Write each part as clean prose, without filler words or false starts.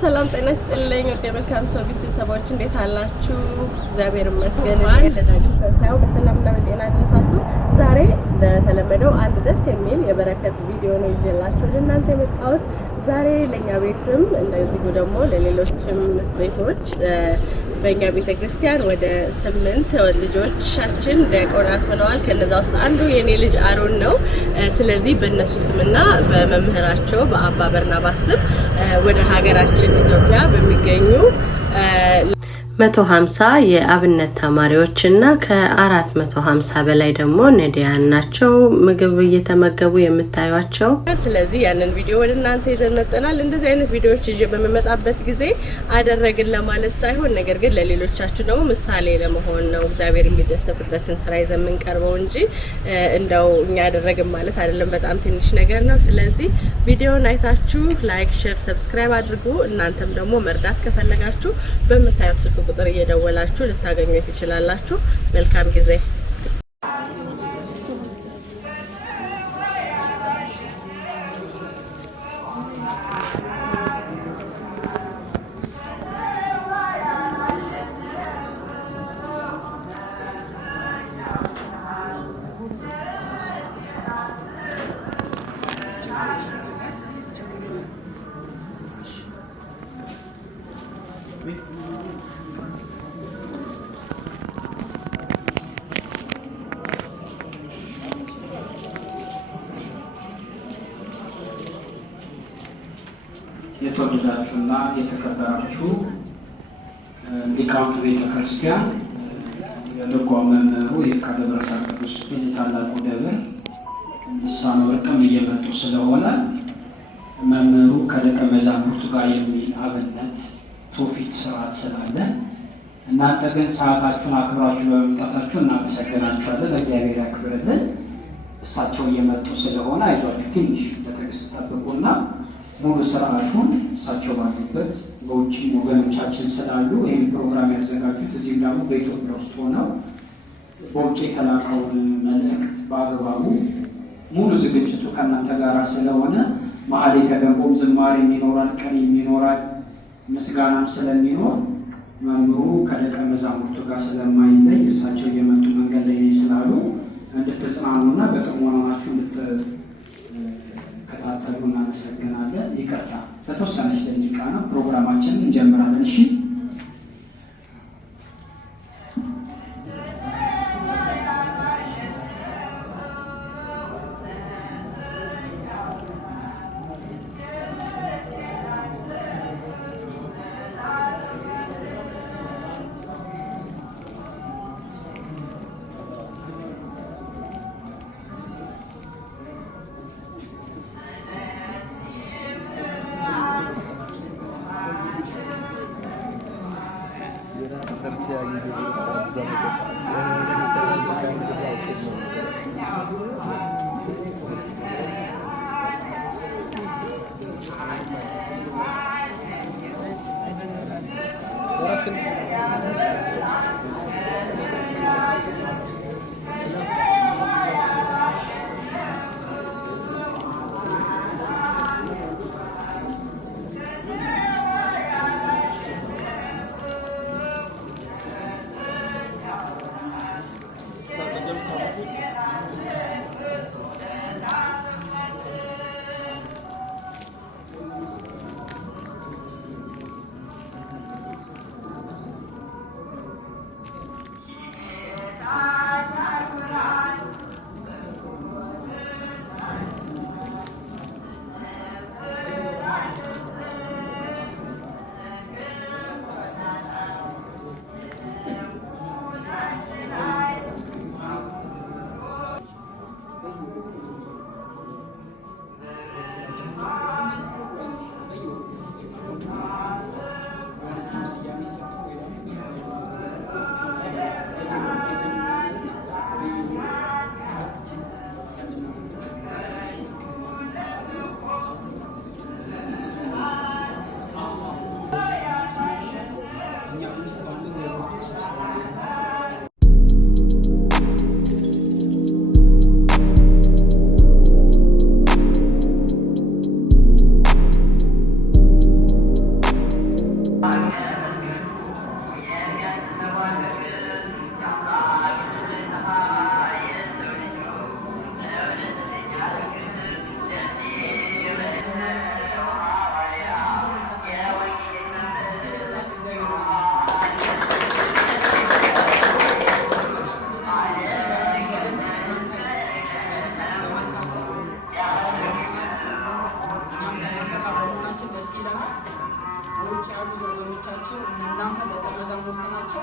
ሰላም ጤና ይስጥልኝ። ወደ መልካም ሰው ቤተሰቦች እንዴት አላችሁ? እግዚአብሔር ይመስገን። ለዳግም ትንሣኤው በሰላምና በጤና ያድርሳችሁ። ዛሬ እንደተለመደው አንድ ደስ የሚል የበረከት ቪዲዮ ነው ይዤላችሁ ለእናንተ የመጣሁት። ዛሬ ለኛ ቤትም እንደዚሁ ደግሞ ለሌሎችም ቤቶች በእኛ ቤተክርስቲያን ወደ 8 ልጆቻችን ዲያቆናት ሆነዋል። ከነዛ ውስጥ አንዱ የኔ ልጅ አሮን ነው። ስለዚህ በእነሱ ስምና በመምህራቸው በአባ በርናባስ ስም ወደ ሀገራችን ኢትዮጵያ በሚገኙ 150 የአብነት ተማሪዎችና ከ450 በላይ ደግሞ ነዲያን ናቸው ምግብ እየተመገቡ የምታዩቸው። ስለዚህ ያንን ቪዲዮ ወደ እናንተ ይዘን መጥተናል። እንደዚህ አይነት ቪዲዮዎች ይዤ በመመጣበት ጊዜ አደረግን ለማለት ሳይሆን ነገር ግን ለሌሎቻችሁ ደግሞ ምሳሌ ለመሆን ነው እግዚአብሔር የሚደሰትበትን ስራ ይዘን የምንቀርበው እንጂ እንደው እኛ ያደረግን ማለት አይደለም። በጣም ትንሽ ነገር ነው። ስለዚህ ቪዲዮውን አይታችሁ ላይክ፣ ሼር፣ ሰብስክራይብ አድርጉ። እናንተም ደግሞ መርዳት ከፈለጋችሁ በመታየት ስልክ ቁጥር እየደወላችሁ ልታገኙ ትችላላችሁ። መልካም ጊዜ። የተወደዳችሁና የተከበራችሁ ሊቃውንት ቤተክርስቲያን የደጓ መምህሩ የካደብረ ሳቅ ቅዱስ የታላቁ ደብር ልሳነ ወርቅም እየመጡ ስለሆነ መምህሩ ከደቀ መዛሙርቱ ጋር የሚል አብነት ትውፊት ስርዓት ስላለ እናንተ ግን ሰዓታችሁን አክብራችሁ በመምጣታችሁ እናመሰግናችኋለን። እግዚአብሔር ያክብርልን። እሳቸው እየመጡ ስለሆነ አይዟችሁ፣ ትንሽ በትዕግስት ጠብቁና ሙሉ ስርዓቱን እሳቸው ባሉበት በውጭም ወገኖቻችን ስላሉ ይህን ፕሮግራም ያዘጋጁት እዚህም ደግሞ በኢትዮጵያ ውስጥ ሆነው በውጭ የተላከውን መልእክት በአግባቡ ሙሉ ዝግጅቱ ከእናንተ ጋር ስለሆነ መሀል የተገንቦም ዝማሬ የሚኖራል፣ ቀን የሚኖራል፣ ምስጋናም ስለሚኖር መምህሩ ከደቀ መዛሙርቱ ጋር ስለማይለይ እሳቸው እየመጡ መንገድ ላይ ስላሉ እንድትጽናኑና በጥሞና ናችሁ ከታተሉ እናመሰግናለን። ይቅርታ በተወሰነች ደቂቃ ነው ፕሮግራማችንን እንጀምራለን። እሺ እናንተ ደቀ መዛሙርት ናቸው፣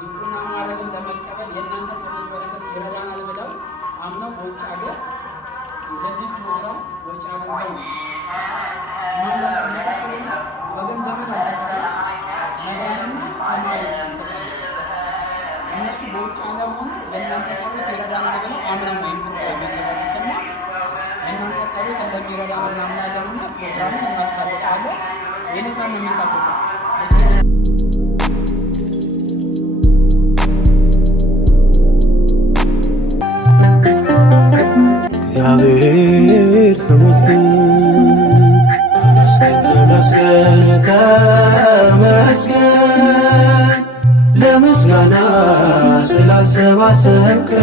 ዲቁና ማዕረግን ለመቀበል የእናንተ ጸሎት በረከት ይረዳናል ብለው አምነው በውጭ ሀገር ለዚህ ፕሮግራም ወጪ አድርገው ማላቅ መሰከሩነት በገንዘብን አልተቀበሉ ነዳያንና ተማሪዎች እነሱ በውጭ ሀገር ሆነ የእናንተ ጸሎት ይረዳናል ብለው አምነው ነው ይህን ፕሮግራም የሚያዘጋጁትና የእናንተ ጸሎት እንደሚረዳን እናምናለንና ፕሮግራሙን እናሳልጣለን። የኔታን ነው የሚታወቀው። እግዚአብሔር ተመስገን ተመስገን ተመስገን ለምስጋና ስላሰባሰብከን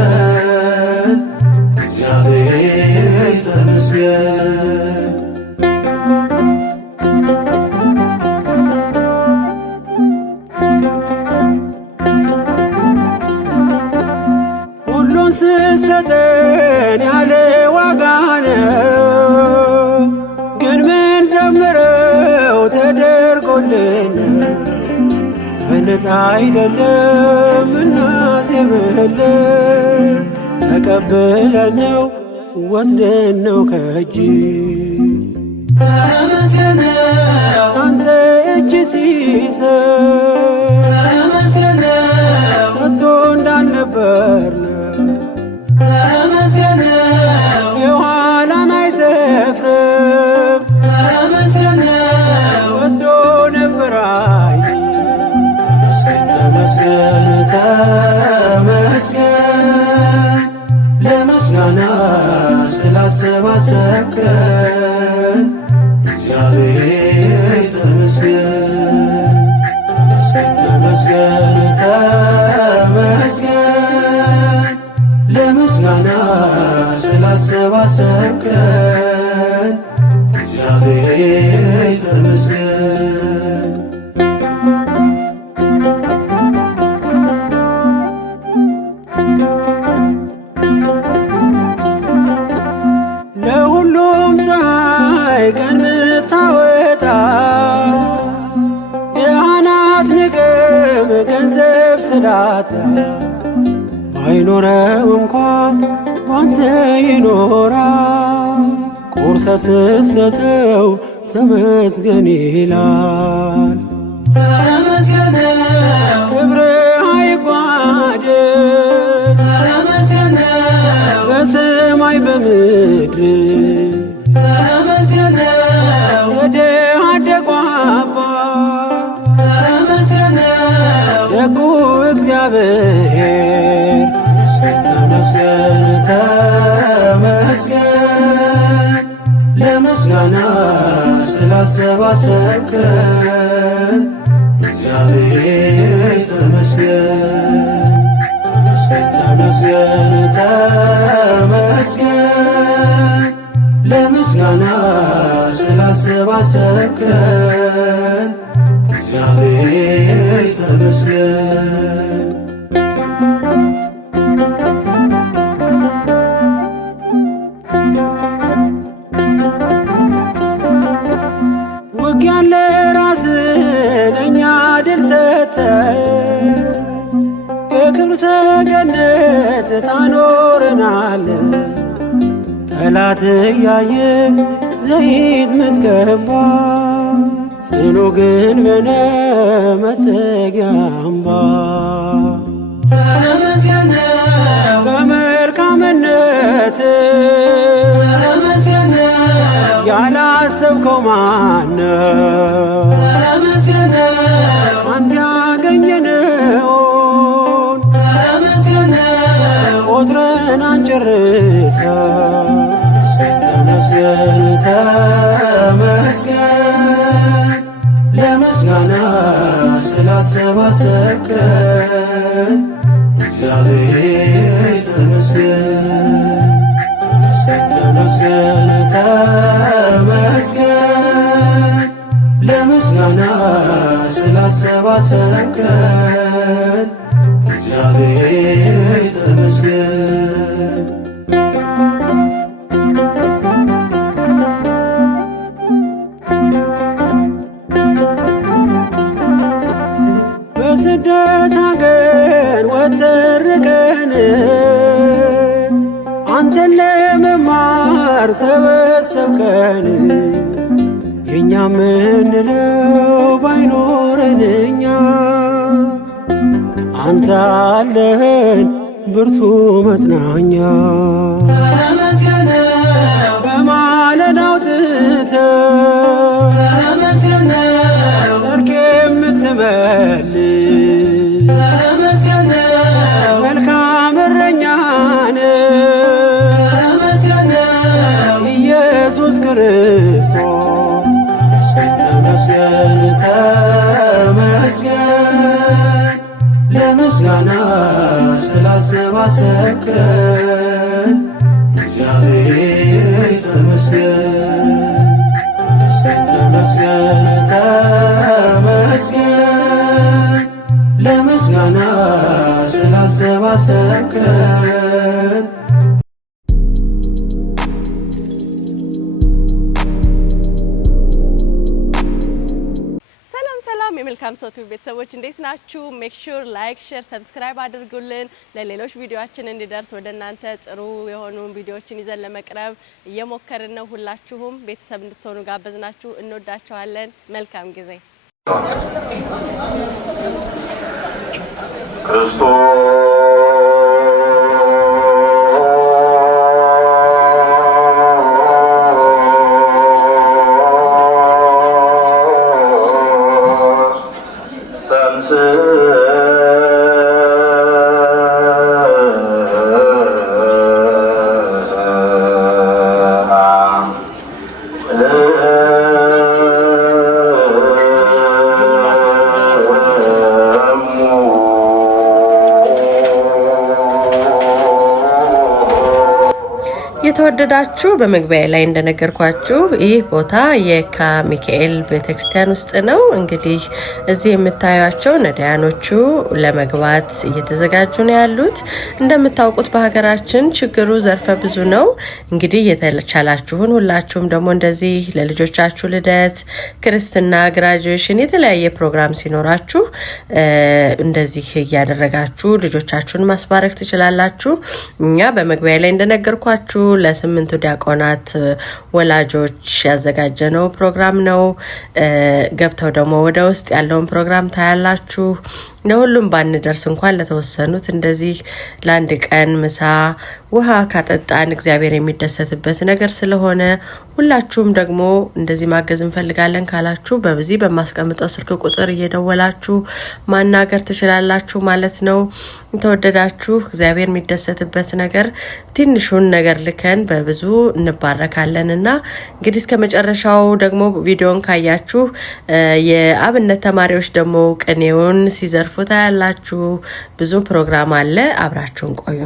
እግዚአብሔር ተመስገን። ሁሉን ስትሰጠን ያለ ዋጋ ነው፣ ግን ምን ዘምረው ተደርጎልን በነፃ አይደለም እናዜምልን፣ ተቀብለን ነው ወስደን ነው ከእጅ ተመስገን አንተ እጅ ሲሰጥ ተመስገን ሰጥቶ እንዳልነበር ተመስገን የኋላን አይሰፍርም ተመስገን ወስዶ ነበር አይ ተመስገን ተመስገን ለምስጋና ስላሰባሰብከን እግዚአብሔር ተመስገን ተመስገን ተመስገን ለምስጋና ስላሰባሰብከን እግዚአብሔር ተመስገን። ለሁሉም ፀሐይ ቀን ምታወጣ የአናት ንቅብ ገንዘብ ስላጣ ባይኖረው እንኳን ባንተ ይኖራል። ቁርሰ ስትሰጠው ተመስገን ይላል። ተመስገን ክብርህ አይጓደል ተመስገን በሰማይ በምድር ተመስገን የድሃ አደጉ አባት ተመስገን ደጉ እግዚአብሔር ተመስገን ተመስገን ለምስጋና ስላሰባሰብከን እግዚአብሔር ተመስገን ተመስገን ተመስገን ለምስጋና ስላሰባሰብከን እግዚአብሔር ተመስገን። ውጊያን ለራስህ ለእኛ ድል ሰጠህ፣ በክብር ሰገነት ታኖረናለህ። ጠላት እያየ ዘይት ምትቀባ ጽኑ ግንብ ነህ መጠጊያ አምባ ተመስገን በመልካምነት ተመስገን ያላሰብከው ማነው ተመስገን አንተ ያገኘነውን ተመስገን ቆጥረን አንጨርሰው ተመስገን ተመስገን ለምስጋና ስላሰባሰብከን እግዚአብሔር ተመስገን ተመስገን ተመስገን ለምስጋና ስላሰባሰብከን እግዚአብሔር ተመስገን። ሰበሰብከን የኛ ምንለው ባይኖረን እኛ አንተ አለህን ብርቱ መጽናኛ ተመስገን በማለዳ አውጥተህ ተመስገን ሰርክ የምትመልስ ተመስገን መልካም እረኛ ነህ ተመስገን ኢየሱስ ክርስቶስ ተመስገን ተመስገን ለምስጋና ስላሰባሰብከን እግዚአብሔር ተመስገን ተመስገን ተመስገን ለምስጋና ስላሰባሰብከን የመልካም ሰው ቲቪ ቤተሰቦች እንዴት ናችሁ? ሜክ ሹር ላይክ፣ ሼር፣ ሰብስክራይብ አድርጉልን። ለሌሎች ቪዲዮአችን እንዲደርስ ወደ እናንተ ጥሩ የሆኑ ቪዲዮዎችን ይዘን ለመቅረብ እየሞከርን ነው። ሁላችሁም ቤተሰብ እንድትሆኑ ጋበዝናችሁ። እንወዳችኋለን። መልካም ጊዜ። የተወደዳችሁ በመግቢያ ላይ እንደነገርኳችሁ ይህ ቦታ የካ ሚካኤል ቤተክርስቲያን ውስጥ ነው። እንግዲህ እዚህ የምታዩቸው ነዳያኖቹ ለመግባት እየተዘጋጁ ነው ያሉት። እንደምታውቁት በሀገራችን ችግሩ ዘርፈ ብዙ ነው። እንግዲህ የተቻላችሁን ሁላችሁም ደግሞ እንደዚህ ለልጆቻችሁ ልደት፣ ክርስትና፣ ግራጁዌሽን የተለያየ ፕሮግራም ሲኖራችሁ እንደዚህ እያደረጋችሁ ልጆቻችሁን ማስባረክ ትችላላችሁ። እኛ በመግቢያ ላይ እንደነገርኳችሁ ለስምንቱ ዲያቆናት ወላጆች ያዘጋጀነው ፕሮግራም ነው። ገብተው ደግሞ ወደ ውስጥ ያለውን ፕሮግራም ታያላችሁ። ለሁሉም ባንደርስ እንኳን ለተወሰኑት እንደዚህ ለአንድ ቀን ምሳ ውሃ ካጠጣን እግዚአብሔር የሚደሰትበት ነገር ስለሆነ ሁላችሁም ደግሞ እንደዚህ ማገዝ እንፈልጋለን ካላችሁ በዚህ በማስቀምጠው ስልክ ቁጥር እየደወላችሁ ማናገር ትችላላችሁ ማለት ነው። ተወደዳችሁ እግዚአብሔር የሚደሰትበት ነገር ትንሹን ነገር ልከን በብዙ እንባረካለንና እንግዲህ እስከመጨረሻው ደግሞ ቪዲዮን ካያችሁ የአብነት ተማሪዎች ደግሞ ቅኔውን ሲዘርፉ ታያላችሁ። ብዙ ፕሮግራም አለ። አብራችሁን ቆዩ።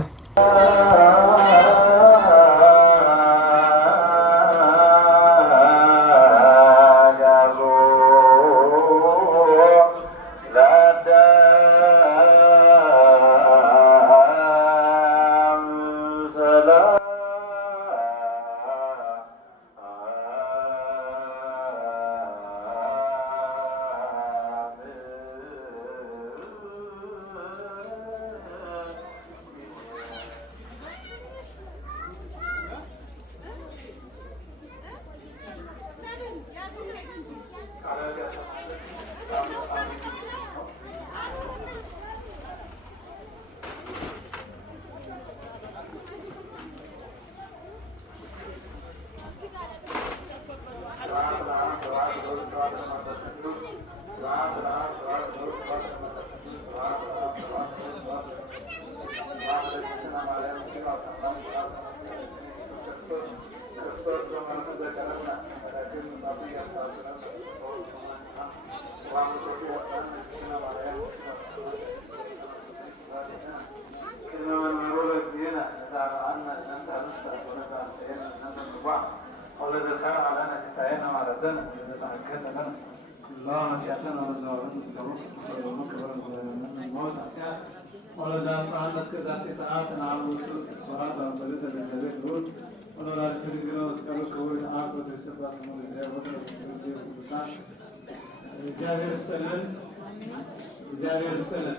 እግዚአብሔር ይስጥልን።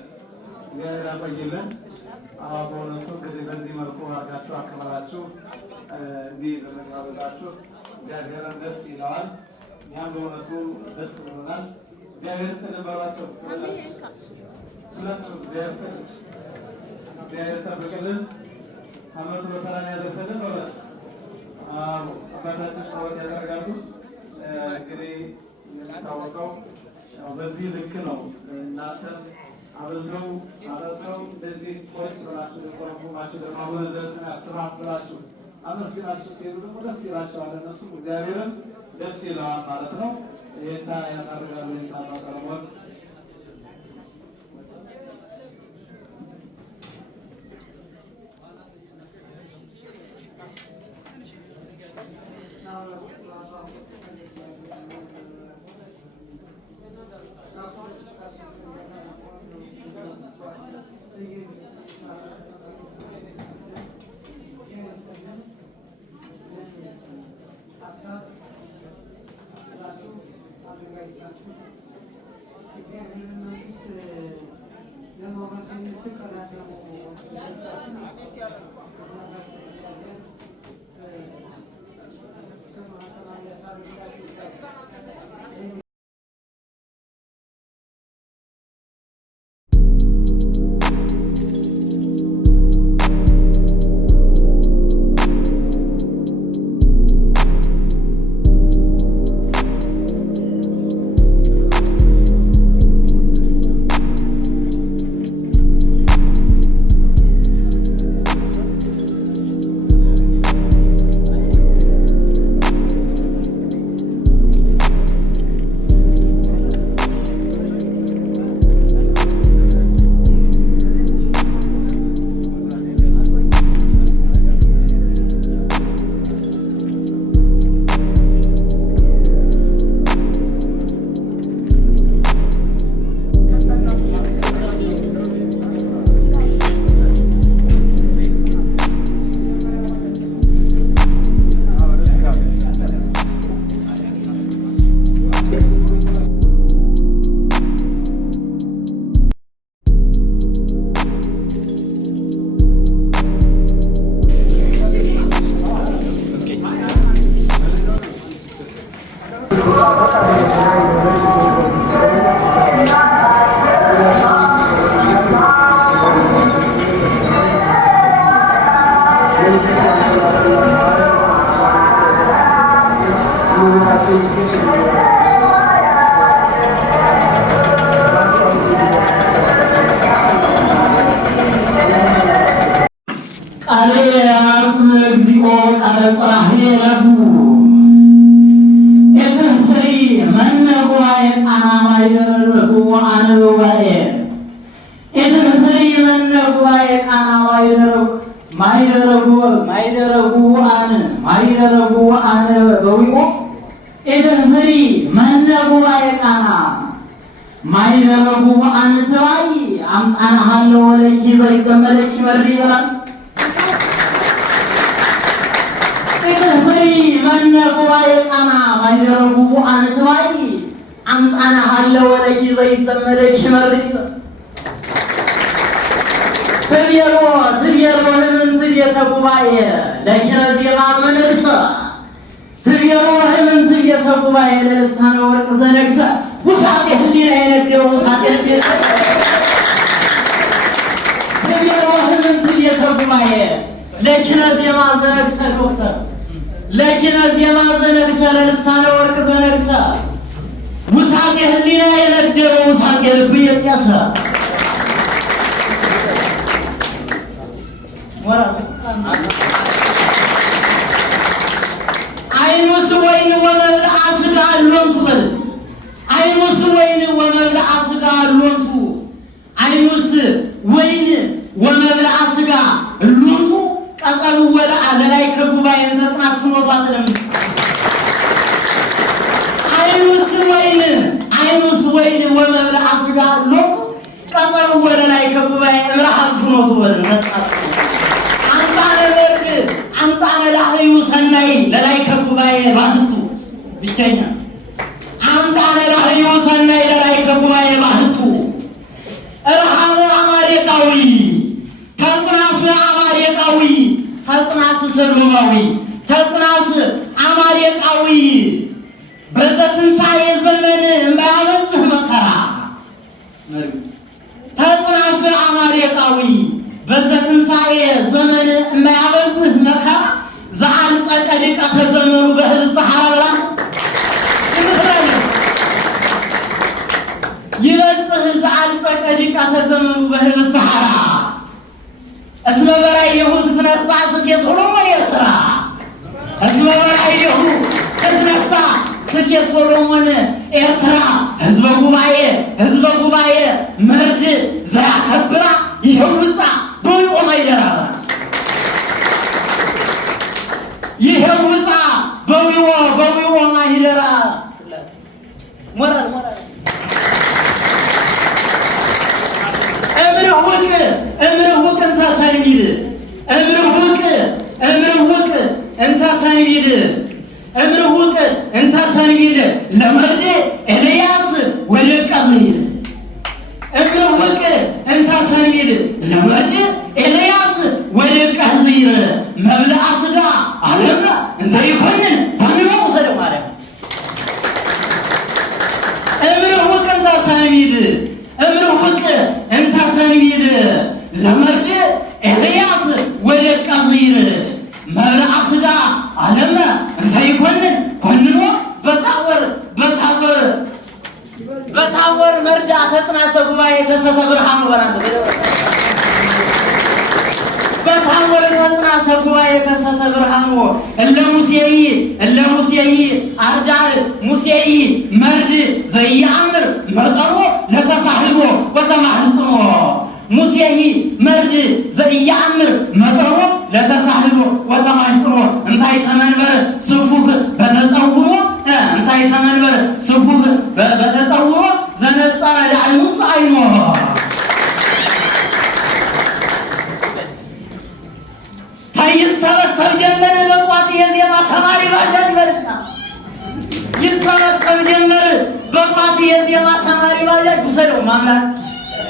እግዚአብሔር ያቆይልን። በእውነቱ እንግዲህ በዚህ መልኩ አድርጋችሁ አክብራችሁ እንዲህ በመጋበዛችሁ እግዚአብሔርን ደስ ይለዋል። እኛም በእውነቱ ደስ ብሎናል። እግዚአብሔር ስተነበሯቸው ሁላችሁ እግዚአብሔር ጠብቅልን፣ አመቱ በሰላም ያደርሰልን። በሏቸው አባታችን ጸሎት ያደርጋሉ። እንግዲህ የሚታወቀው በዚህ ልክ ነው። እናንተም አበዝረው አበዝረው እንደዚህ ቆጭ ብላችሁ ቆረቁማችሁ ደግሞ አሁን ደስና ያስባችሁ አመስግናችሁ ትሄዱ ደግሞ ደስ ይላቸዋል። እነሱም እግዚአብሔርን ደስ ይለዋል ማለት ነው። ይሄታ ያሳርጋሉ። ይሄታ ማቀረሞን ተጽናስ ሰዶማዊ ተጽናስ አማሌቃዊ በዘትንሣኤ ዘመን የማያበዝህ መከራ ተጽናስ አማሌቃዊ በዘትንሣኤ ዘመን የማያበዝህ መከራ ዘአልጸቀ ድቀተ ዘመኑ በህብስተ ሐረብራ ይበጽሕ ዘአልጸቀ ድቀተ ዘመኑ በህብስተ ሐረብራ እስመ በራእየሁ ትትነሣ ስቴ ሶሎሞን ኤርትራ እስመ በራእየሁ ትትነሣ ስቴ ሶሎሞን ኤርትራ ህዝበ ጉባኤ መርድ ዘያከብራ ይሄውፃ በዊኦ ማይደራ ይሄውፃ በዊኦ ማይደራ ሞራል እምርሁቅ እንተ ሰንቢል ለመርድ ኤልያስ ወደቀ ዘይር እምርሁቅ እንተ ሰንቢል ለመርድ ኤልያስ ወደቀ ዘይር መብልዐ ሥጋ ዓለም እንተ ይኮንን በሚኖ ውሰደ ማርያም እምርሁቅ እንተ ሰንቢል ለመርድ ኤልያስ ወደቀ ዘይር መብልዐ ሥጋ ዓለም እንተ ይኮንን ኮንኖ በታወር መርዳ ተጽናሰ ጉባኤ ከሰተ ብርሃኑ በራንተ በታወር ተጽናሰ ጉባኤ ከሰተ ብርሃኑ እለ ሙሴይ አርዳእ ሙሴይ መርድ ዘያምር መጠኖ ለተሳህሎ ወተማህጽኖ ሙሴይ መርድ ዘያምር መጠኖ ለተሳህሎ ወተማህጽኖ እንታይ ተመንበር ስፉህ በተጸውሮ እንታይ ተመንበር ስፉህ በተጸውሮ ዘነጸረ ለአይሙስ አይኖ ይሰበሰብ ጀመር በጧት የዜማ ተማሪ ባጃጅ መልስና ይሰበሰብ ጀመር በጧት የዜማ ተማሪ ባጃጅ ውሰደው ማምላክ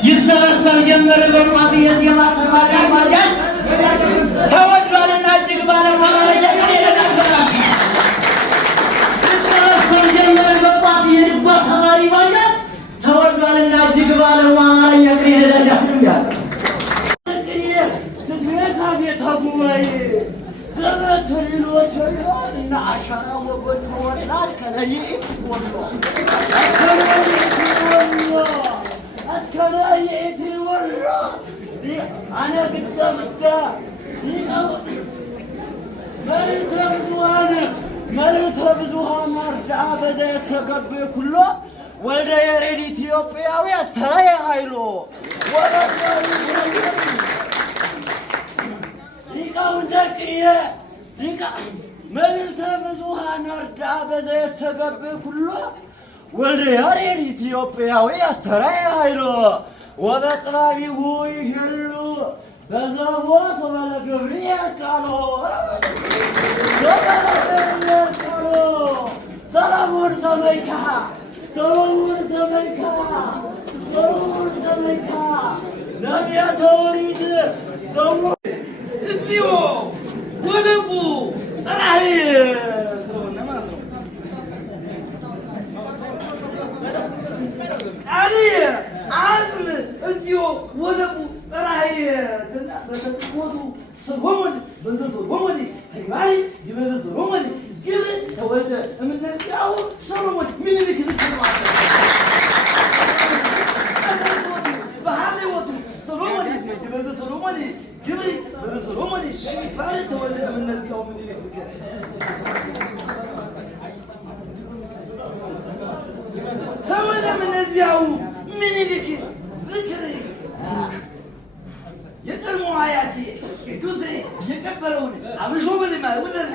ይሰበሰብ ጀመር በጧት የዜማ ተማሪ ባጃጅ ተወዷልና እጅግ ባለማማረጃ ይሰበሰብ ጀመር በጧት የድጓ ተማሪ ባጃጅ ተወዷልና እጅግ ባለማማረጃ ከሄደጃ ያለ ጉባኤ ዘመትሪሎች እና አሻራ ወጎች ወላ እስከለይት ወሎ እስከለይት ወሎ አነ ግዳ መልዕልተ ብዙኃን አርድአ በዘ ያስተገብእ ኩሎ ወልደ ያሬድ ኢትዮጵያዊ አስተርአየ ኃይሎ ሊቃውንተቅየ መልዕልተ ብዙኃን አርድአ በዘ ያስተገብእ ኩሎ ወልደ ያሬድ ኢትዮጵያዊ አስተርአየ ኃይሎ ወበጥባቢሁ ይህሉ በዘቦት ወበለገብርኤል ቃሎ ሰሎሞን ሰመይካ ነቢያተ ኦሪት እግዚኦ ወለቁ ጸራይ አልየ አዝም እግዚኦ ወለቁ ጸራይ በተጥቆቱ ሰሎሞን በዘሰሎሞን ተግባሪ ይበዘ ሰሎሞን ግብር ተወልደ እምነዚያው ሰሎሞን ምኒልክ ዝክርማለ በሃሌወቱ ሰሎሞን ይበዘ ሰሎሞን ግብር በዘ ሰሎሞን ተግባሪ ተወልደ እምነዚያው ምኒልክ ዝክር ተወልደ እምነዚያው ምኒልክ ዝክር የቀድሞ አያቴ ቅዱስ የቀበረውን አብሾ በልማ ወደር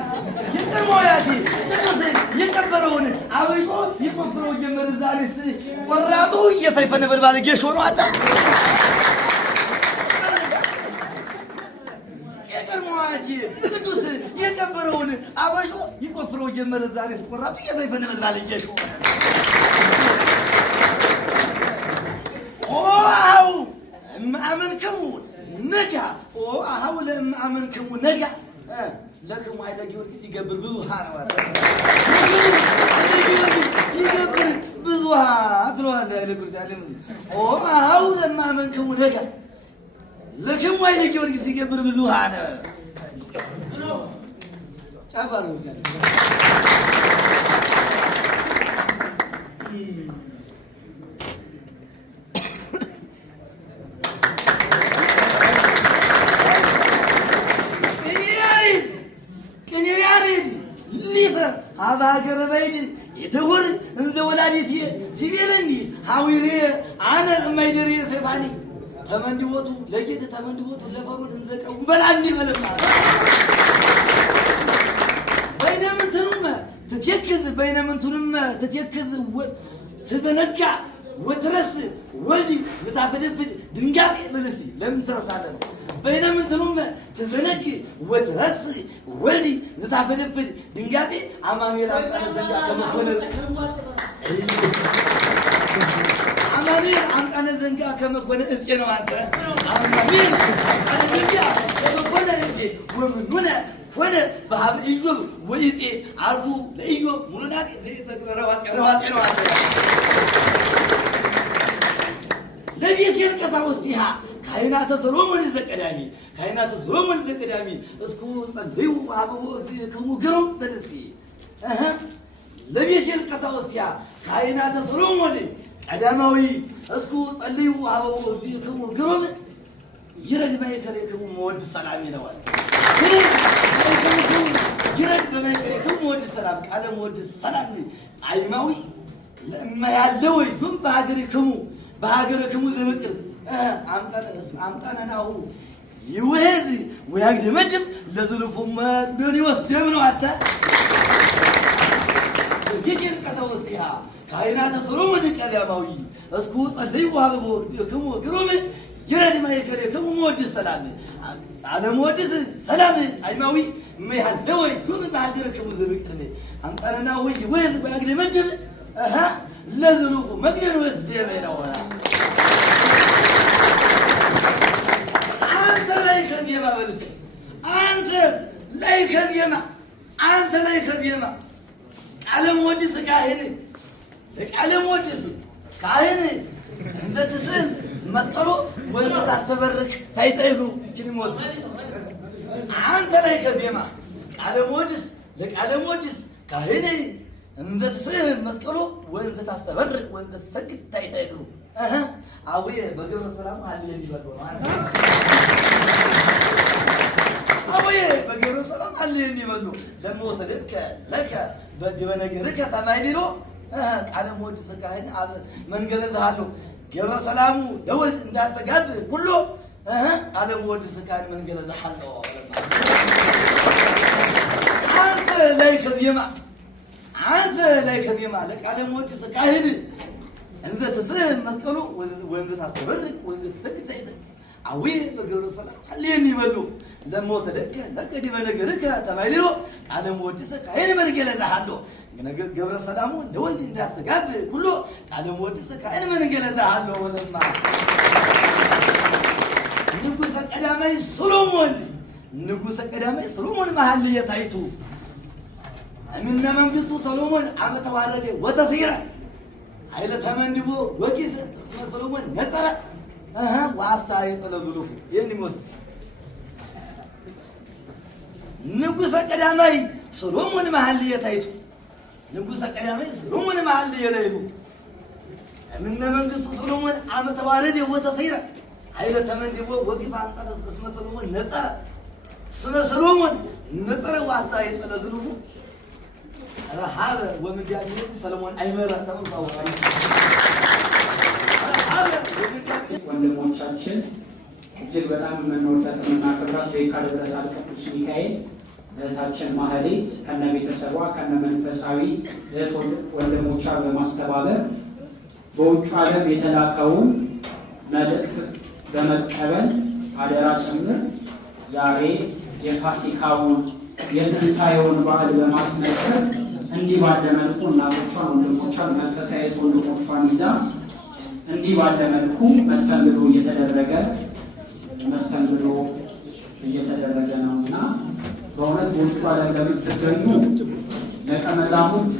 የቀድሞ አያቴ ቅዱስ የቀበረውን አብሾ ይቆፍረው ጀመር። ዛሬስ ቆራጡ እየፈይፈ ነበልባል ጌሾ ነው አጣ የቀድሞ አያቴ ቅዱስ የቀበረውን አብሾ ይቆፍረው ጀመር። ዛሬስ ቆራጡ እየፈይፈ ነበልባል ጌሾ አው ማመንከው ነጋ አው ለማመንከው ነጋ ለክሙ ኃይለ ጊዮርጊስ ይገብር ብዙሃን ነው ይገብር ብዙሃን ትለዋለ ኃይለ ጊዮርጊስ ያለ ሙዚ አው ለማመንክሙ ነገ ለክሙ ኃይለ ጊዮርጊስ ይገብር ብዙሃን ጫባሩ ሲያለ አባገር በይድ የተወር እንዘ ወላዲት ትቤለኒ ሐዊሬ አነ እማይደር ሰፋኒ ተመንድወቱ ለጌት ተመንድወቱ ለፈሩን እንዘቀው በላንዲ በለማ በይነምንቱም ትትየክዝ ተዘነጋ ወትረስ ወልዲ ዘታፈደፍድ ድንጋጤ በለሲ ለምን ትረሳለህ በይነምንቱም ተዘነግ ወትረስ ወልዲ ዘታፈደፍድ ድንጋጤ አማኑኤል አንጣነ ዘንጋ ከመኮነ አማኑኤል አንጣነ ዘንጋ ከመኮነ እጽ ነው አንተ አማኑኤል አንጣነ ዘንጋ ከመኮነ ወምኑነ ወደ በሀብ ኢዮብ ወይጼ አርጉ ለኢዮብ ሙሉናት የተቀረዋት ነው አንተ ለቤት የልቀሳውስቲሃ ካይናተ ሰሎሞን ዘቀዳሚ እስኩ ጸልዩ አበቦ እግዚእክሙ ግሩም በለሲ ለቤት የልቀሳውስቲሃ ካይናተ ሰሎሞን ቀዳማዊ እስኩ ጸልዩ አበቦ እግዚእክሙ ግሩም ይረድ ማይከለክሙ ወድ ሰላም ይነዋል ይረድ በማይከለክሙ ወድ ሰላም ቃለም ወድ ሰላም ጣይማዊ ለማ ያለው ይሁን በሀገርክሙ ዘበቅር አምጣናናሁ ይወዝ ወያግደመድም ለዝልፉም ቢሆን ይወስደም ነው አታ ይጅን ቀሰውስያ ካይናተ ሰሎሞን ቀዳማዊ እስኩ ጸልዩ አበቦ እግዚእክሙ ግሩም ይረድ ማይከለክሙ ወድ ሰላም ዓለም ወድ ሰላም ጣይማዊ ማያለው ይሁን በሀገርክሙ ዘበቅር አምጣናናሁ ይወዝ ወያግደመድም ለዝሩፉ መግደል ወስደም ነው አንተ ላይ ከዚያማ በልስ አንተ ላይ ከዚያማ ቃለም ወድስ ካህን እንደ ትስን መስቀሉ ወይም ታስተበርክ ታይጠይሩ እቺን ወስ አንተ ላይ ከዚያማ ቃለም ወድስ ካህን እንዘ ትስም መስቀሉ ወንዘ ታስተበርቅ ወንዘ ተሰግድ ታይታይሩ አቡዬ በገብረ ሰላም አለ ይበሉ አቡዬ በገብረ ሰላም አለ ይበሉ ለሞሰደከ ለከ በድበ ነገርከ ተማይሊሮ ቃለ ሞድስ ካህን አብ መንገለዛሉ ገብረ ሰላሙ ለወልድ እንዳስተጋብ ሁሉ ቃለ ሞድስ ካህን መንገለዛሉ አንተ ላይ ከዚያማ ለቃለ ሞድስ ካህን እንዘ ትስም መስቀሉ ወንዘ ታስተበርቅ ወንዘ ተሰግድ ታይጠይቅ አዊ በገብረ ሰላም አለኝ ይበሉ ለሞተደከ ለቀዲ በነገርከ ተማይሊሮ ቃለ ሞድስ ካህን መንገለዛሉ ገብረ ሰላሙ ለወልድ እንዳስተጋብ ሁሉ ቃለ ሞድስ ካህን መንገለዛሉ ወለማ ንጉሠ ቀዳማይ ሰሎሞን መሀል የታይቱ እምነ መንግስቱ ሰሎሞን ዓመተ ዋረደ ወተሲረ ኃይለ ተመንድቦ ወቂት እስመ ሰሎሞን ነጸረ ወአስተያየጸ ለዝሉፉ የኒሞስ ንጉሠ ቀዳማይ ሰሎሞን መሀል የታይቱ የለይሉ እምነ መንግስቱ ሰሎሞን ዓመተ ዋረደ ወተሲረ ኃይለ ተመንድቦ ወቂት አንጠረ እስመ ሰሎሞን ነጸረ ወአስተያየጸ ለዝሉፉ ረሃበ ወምጃጅ ሰለሞን አይመራ ተመጣው ወንድሞቻችን እጅግ በጣም የምንወዳት የምናከብራት በየካ ደብረ ሳህል ቅዱስ ሚካኤል እህታችን ማህሌት ከነ ቤተሰቧ ከነ መንፈሳዊ እህት ወንድሞቿ በማስተባበር በውጭ ዓለም የተላከውን መልእክት በመቀበል አደራ ጭምር ዛሬ የፋሲካውን የትንሣኤውን በዓል በማስመልከት እንዲህ ባለ መልኩ እናቶቿን ወንድሞቿን መንፈሳዊ ወንድሞቿን ይዛ እንዲህ ባለ መልኩ መስተንግዶ እየተደረገ ነውና በእውነት በውጭ ዓለም ለምትገኙ ደቀ መዛሙርት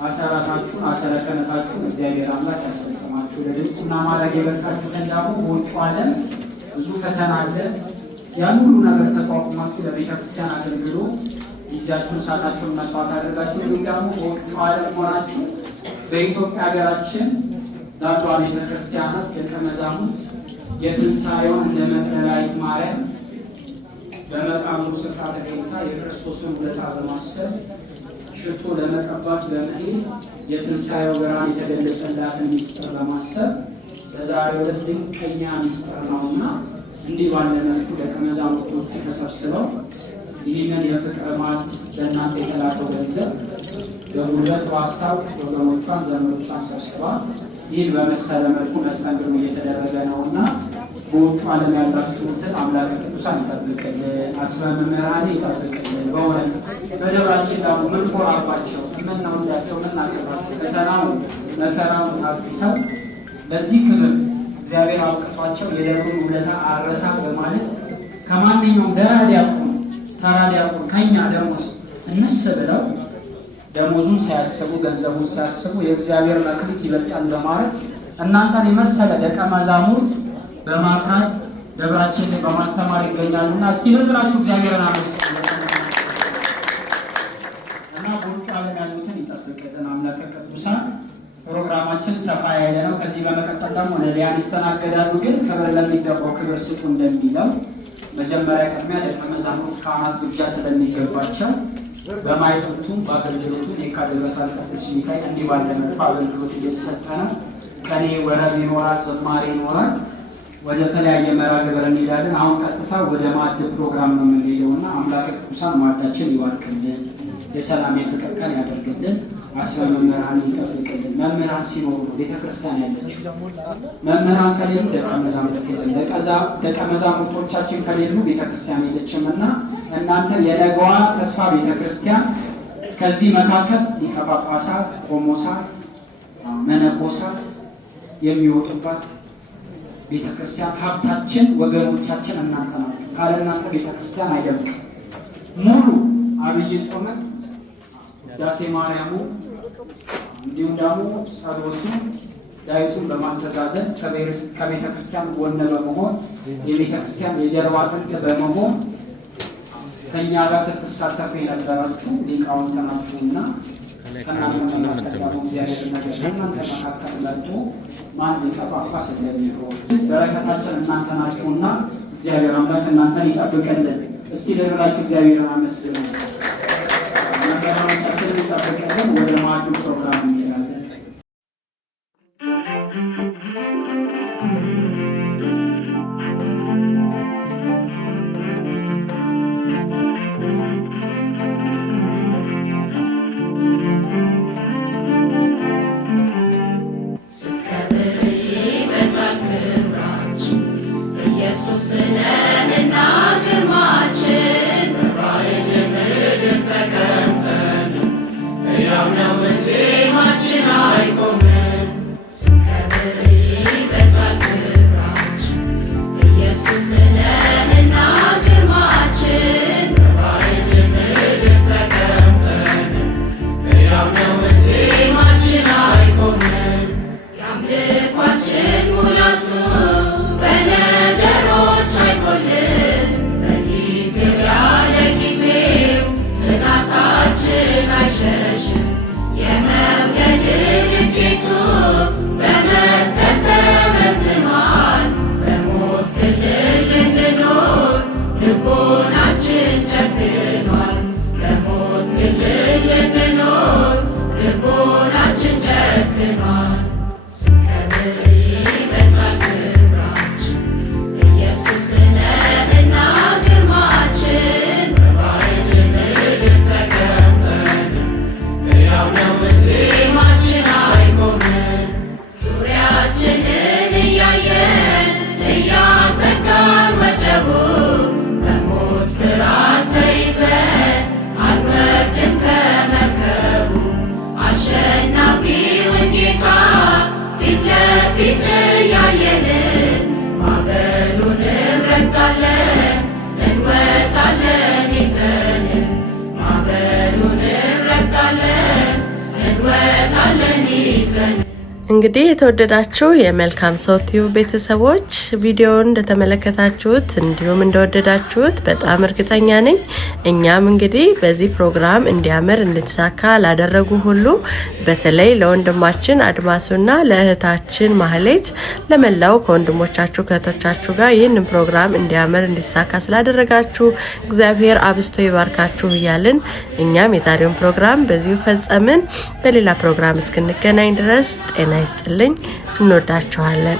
አሰራታችሁን አሰረ ክህነታችሁን እግዚአብሔር አምላክ ያስፈጽማችሁ። ለድቁና ማዕረግ የበቃችሁትን ደግሞ በውጭ ዓለም ብዙ ፈተና አለ። ያን ሁሉ ነገር ተቋቁማችሁ ለቤተ ክርስቲያን አገልግሎት ጊዜያችሁን ሰዓታችሁን መስዋዕት አድርጋችሁ እንዲሁም ደግሞ በውጭ ዓለም ሆናችሁ በኢትዮጵያ ሀገራችን ላሉ ቤተ ክርስቲያናት ደቀ መዛሙርት የትንሣኤውን እንደ መግደላዊት ማርያም በመቃብሩ ስፍራ ተገኝታ የክርስቶስን ውለታ በማሰብ ሽቶ ለመቀባት በመሄድ የትንሣኤው ብርሃን የተገለጸላትን ሚስጥር በማሰብ በዛሬው ዕለት ድንቀኛ ሚስጥር ነውና እንዲህ ባለ መልኩ ደቀ መዛሙርቶቹ ተሰብስበው ይህንን የፍቅር ማዕድ ለእናንተ የተላከው ገንዘብ በጉልበት በሀሳብ ወገኖቿን ዘመዶቿን ሰብስባ ይህን በመሰለ መልኩ መስተንግዶ እየተደረገ ነውና በውጭ ዓለም ያላችሁትን አምላክ ቅዱሳን ይጠብቅልን፣ አስበ መምህራን ይጠብቅልን። በእውነት በደብራችን ደግሞ ምንኮራባቸው የምንወዳቸው የምናከብራቸው ፈተናው መከራው ታግሰው ለዚህ ክብር እግዚአብሔር አብቅቷቸው የደብሩን ውለታ አረሳ በማለት ከማንኛውም ተራ ዲያቆን ከኛ ደሞዝ እንስ ብለው ደሞዙን ሳያስቡ ገንዘቡን ሳያስቡ የእግዚአብሔር መክሊት ይበልጣል በማለት እናንተን የመሰለ ደቀ መዛሙርት በማፍራት ደብራችን ላይ በማስተማር ይገኛሉና እስቲ በእግራችሁ እግዚአብሔርን አመስግኑ እና በውጭ ዓለም ያሉትን ይጠብቅልን አምላከ ቅዱሳን። ፕሮግራማችን ሰፋ ያለ ነው። ከዚህ በመቀጠል ደግሞ ነቢያን ይስተናገዳሉ። ግን ክብር ለሚገባው ክብር ስጡ እንደሚለው መጀመሪያ ቅድሚያ ደቀ መዛሙርት ካህናት ግብዣ ስለሚገባቸው በማይጠንቱም በአገልግሎቱም የካ ደብረ ሳህል ቅዱስ ሚካኤል እንዲህ ባለ መልኩ አገልግሎት እየተሰጠ ነው። ቀኔ ወረብ ይኖራል፣ ዝማሬ ይኖራል። ወደ ተለያየ መርሃ ግብር እንሄዳለን። አሁን ቀጥታ ወደ ማዕድ ፕሮግራም ነው የምንሄደውና አምላከ ቅዱሳን ማዕዳችን ይባርክልን፣ የሰላም የፍቅር ቀን ያደርግልን፣ አስበ መምህራን ይጠብቅልን። መምህራን ሲኖሩ ነው ቤተክርስቲያን ያለች። መምህራን ከሌሉ ደቀ መዛሙርት የለም። ደቀ መዛሙርቶቻችን ከሌሉ ቤተክርስቲያን የለችም እና እናንተ የነገዋ ተስፋ ቤተክርስቲያን ከዚህ መካከል ሊቀ ጳጳሳት፣ ቆሞሳት፣ መነኮሳት የሚወጡባት ቤተክርስቲያን ሀብታችን፣ ወገኖቻችን እናንተ ናችሁ። ካለ እናንተ ቤተክርስቲያን አይደምቅም። ሙሉ አብይ ጾምን ዳሴ ማርያሙ እንዲሁም ደግሞ ጸሎቱ ዳዊቱን በማስተዛዘን ከቤተክርስቲያን ጎን በመሆን የቤተክርስቲያን የጀርባ አጥንት በመሆን ከእኛ ጋር ስትሳተፉ የነበራችሁ ሊቃውንት ናችሁና ከእናንተ መካከል እግዚአብሔር ነገር እናንተ መካከል መጥቶ ማን ሊቀ ጳጳስ እንደሚሆን በረከታችን እናንተ ናችሁና እግዚአብሔር አምላክ እናንተን ይጠብቅልን። እስቲ ለብላችሁ እግዚአብሔርን አመስግኑ። ነገራዎቻችን ይጠብቅልን። ወደ ማዕዱ ፕሮግራም እንሄዳለን። ኢየሱስነህና ግርማችን በባዕድ ምድር ተቀምጠን ሕያው ነው ዜማችን አይቆምም። ስትከብር ይበዛል ክብራችን ኢየሱስነህና ግርማችን በባዕድ ምድር ተቀምጠን ሕያው ነው ዜማችን አይቆምም። የአምልኳችን ሙላቱ በነገሮች አይጎልም። በጊዜው ያለ ጊዜው ጽናታችን አይሸሽም። የመውደድ ልኬቱ በመስቀል ተመዝኗል። በሞት ክልል ልንኖር ልቦናችን ጨክኗል። በሞት ክልል ልንኖር ልቦናችን ጨክኗል። ስትከብር ይበዛል ክብራችን ኢየሱስነህና ግርማችን በባዕድ ምድር ተቀምጠን ሕያው ነው ዜማችን አይቆምም። ዙሪያችንን እያየን እያሰጋን ወጀቡ በሞት ፍርሃት ተይዘን አንወርድም ከመርከቡ አሸናፊውን ጌታ ፊት ለፊት እያየን ማዕበሉን እንረግጣለን እንወጣለን ይዘን እንግዲህ የተወደዳችሁ የመልካም ሰው ቲዩብ ቤተሰቦች ቪዲዮውን እንደተመለከታችሁት እንዲሁም እንደወደዳችሁት በጣም እርግጠኛ ነኝ። እኛም እንግዲህ በዚህ ፕሮግራም እንዲያምር እንድትሳካ ላደረጉ ሁሉ በተለይ ለወንድማችን አድማሱና ለእህታችን ማህሌት ለመላው ከወንድሞቻችሁ ከእህቶቻችሁ ጋር ይህንን ፕሮግራም እንዲያምር እንዲሳካ ስላደረጋችሁ እግዚአብሔር አብስቶ ይባርካችሁ እያልን እኛም የዛሬውን ፕሮግራም በዚሁ ፈጸምን። በሌላ ፕሮግራም እስክንገናኝ ድረስ ጤና ይስጥልኝ። እንወዳችኋለን።